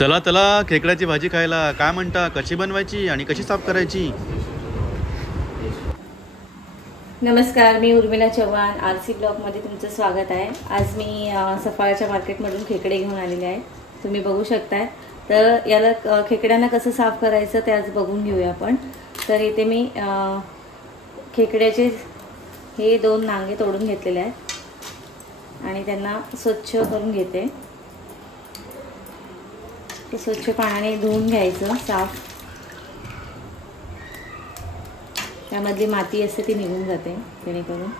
चला चला खेकड्याची भाजी खायला. काय म्हणता, कशी बनवायची आणि कशी साफ करायची? नमस्कार, मी उर्मिला चव्हाण, आरसी ब्लॉगमध्ये तुमचं स्वागत आहे. आज मी सफाळ्याच्या मार्केटमधून खेकडे घेऊन आलेले आहे. तुम्ही बघू शकताय. तर याला खेकड्यांना कसं साफ करायचं ते आज बघून घेऊया आपण. तर इथे मी खेकड्याचे हे 2 नांगे तोडून घेतलेले आहेत आणि त्यांना स्वच्छ करून घेते. ते स्वच्छ पाण्याने धुवून घ्यायचं साफ. त्यामधली माती असते ती निघून जाते जेणेकरून.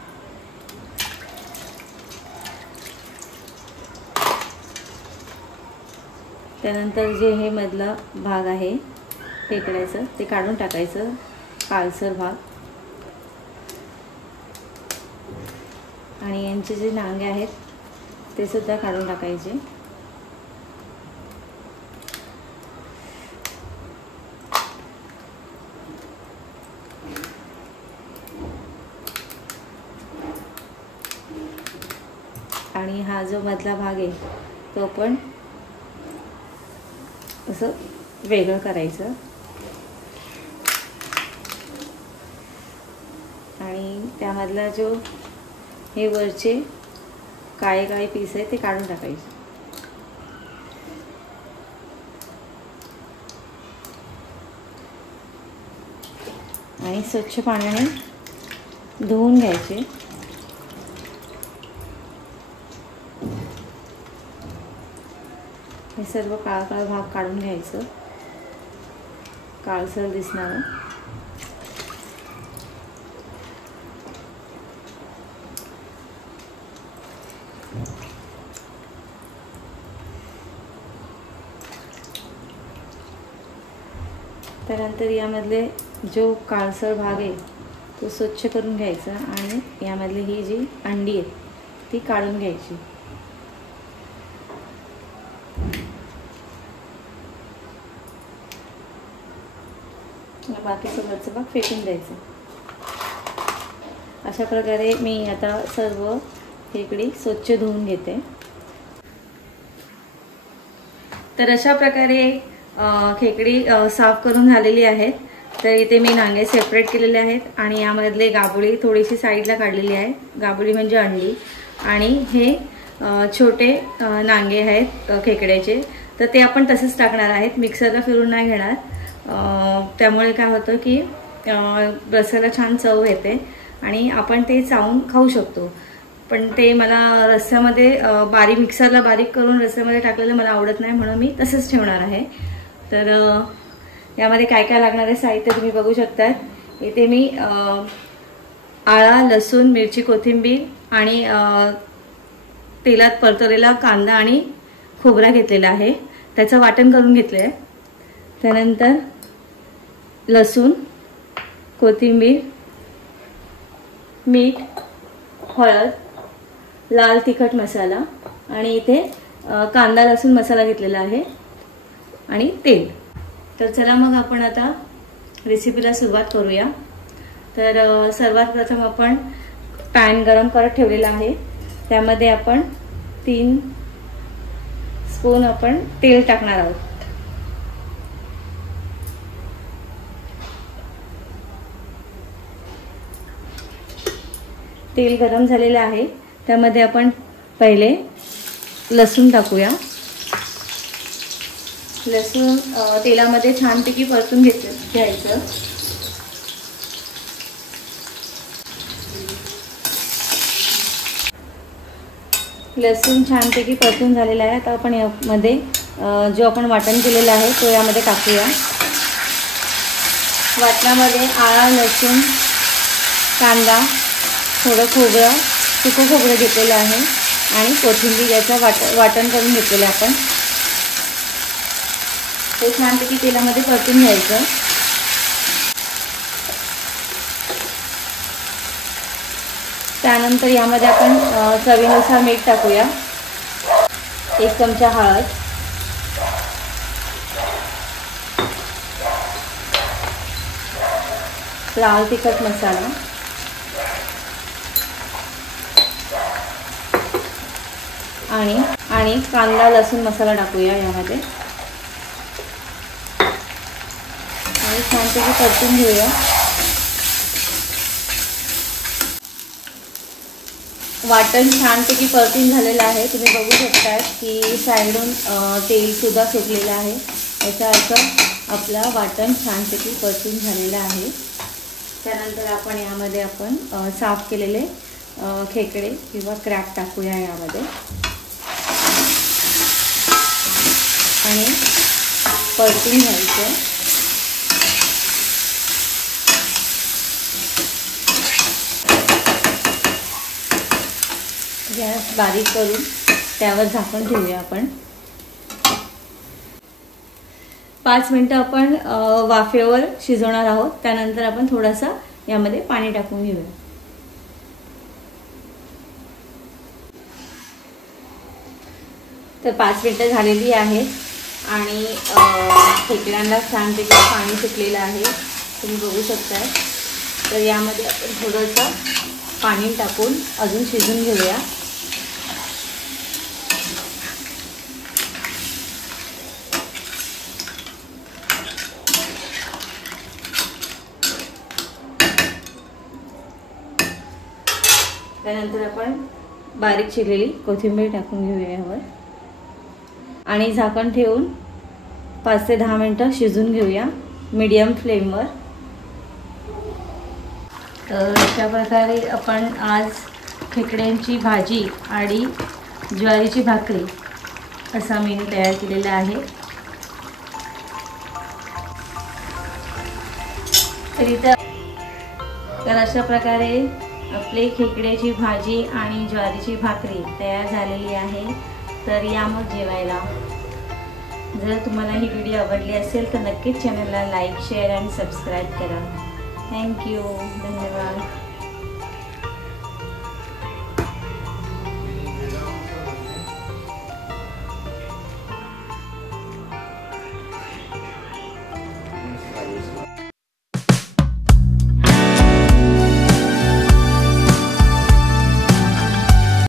त्यानंतर जे हे मधला भाग आहे खेकड्याचं ते काढून टाकायचं, काळसर भाग. आणि यांचे जे नांगे आहेत ते सुद्धा काढून टाकायचे. आणि हा जो मधला भाग आहे तो पण असं वेगळं करायचं. आणि त्यामधला जो हे वरचे काळे काळे पीस आहे ते काढून टाकायचे. आणि स्वच्छ पाण्याने धुवून घ्यायचे. हे सर्व काळा काळा भाग काढून घ्यायचं, काळसर दिसणार. त्यानंतर यामधले जो काळसर भाग आहे तो स्वच्छ करून घ्यायचा आणि यामधली ही जी अंडी आहेत ती काढून घ्यायची. बाकी सगळंच भाग फेकून द्यायचं. अशा प्रकारे मी आता सर्व खेकडी स्वच्छ धुवून घेते. तर अशा प्रकारे खेकडी साफ करून झालेली आहेत. तर इथे मी नांगे सेपरेट केलेले आहेत आणि यामधले गाबुळी थोडीशी साईडला काढलेली आहे. गाबुळी म्हणजे अंडी. आणि हे छोटे नांगे आहेत खेकड्याचे, तर ते आपण तसेच टाकणार आहेत, मिक्सरला फिरून नाही घेणार. त्यामुळे काय होतं की रस्स्याला छान चव येते आणि आपण ते चावून खाऊ शकतो. पण ते मला रस्स्यामध्ये मिक्सरला बारीक करून रस्स्यामध्ये टाकलेलं मला आवडत नाही, म्हणून मी तसंच ठेवणार आहे. तर यामध्ये काय काय लागणारे साहित्य तुम्ही बघू शकता. इथे मी आळा, लसूण, मिरची, कोथिंबीर आणि तेलात परतवलेला कांदा आणि खोबरा घेतलेला आहे. त्याचं वाटण करून घेतलं आहे. त्यानंतर लसूण, कोथिंबीर, मीठ, हळद, लाल तिखट मसाला आणि इथे कांदा लसूण मसाला घेतलेला आहे आणि तेल. तर चला मग आपण आता रेसिपीला सुरुवात करूया. तर सर्वात प्रथम आपण पॅन गरम करत ठेवलेला आहे. त्यामध्ये आपण 3 स्पून आपण तेल टाकणार आहोत. तेल गरम झालेले आहे. त्यामध्ये आपण पहिले लसूण टाकूया. लसूण तेलामध्ये छानपैकी परतून घ्यायचं. लसूण छानपैकी परतून झालेला आहे. आता आपण यामध्ये जो आपण वाटण केलेलं आहे तो यामध्ये टाकूया. वाटणामध्ये आळा, लसूण, कांदा, थोडं खोबरं, सुकं खोबरं घेतलेलं आहे आणि कोथिंबीर याचं वाटण करून घेतलेलं आपण. ते छानपैकी तेलामध्ये परतून घ्यायचं. त्यानंतर यामध्ये आपण चवीनुसार मीठ टाकूया. 1 चमचा हळद, लाल तिखट मसाला, आणि कांदा लसूण मसाला टाकूया यामध्ये. यामध्ये छानपैकी परतून घेऊया. वाटण छानपैकी परतून झालेलं आहे. तुम्ही बघू शकता की साईडून तेलसुद्धा सुटलेलं आहे. याचा अर्थ आपला वाटण छानपैकी परतून झालेलं आहे. त्यानंतर आपण यामध्ये साफ केलेले खेकडे किंवा क्रॅब टाकूया यामध्ये आणि परतून घ्यायचं. गॅस बारीक करून त्यावर झाकण ठेवूया आपण. 5 मिनिटं आपण वाफेवर शिजवणार आहोत. त्यानंतर आपण थोडासा यामध्ये पाणी टाकून घेऊया. तर 5 मिनिटं झालेली आहेत आणि खेकड्यांना छानपैकी पाणी सुटलेलं आहे. तुम्ही बघू शकता. तर यामध्ये आपण थोडंसं पाणी टाकून अजून शिजून घेऊया. त्यानंतर आपण बारीक चिरलेली कोथिंबीर टाकून घेऊया यावर आणि झाकण ठेवून 5 ते 10 मिनिटं शिजून घेऊया मीडियम फ्लेमवर. तर अशा प्रकारे आपण आज खेकड्यांची भाजी आणि ज्वारीची भाकरी असा मेनू तयार केलेला आहे. तर अशा प्रकारे आपली खेकड्याची भाजी आणि ज्वारीची भाकरी तयार झालेली आहे. तर या मग जेवायला. जर तुम्हाला ही व्हिडिओ आवडली असेल तर नक्कीच चॅनलला लाईक, शेअर आणि सबस्क्राईब करा. थँक्यू. धन्यवाद.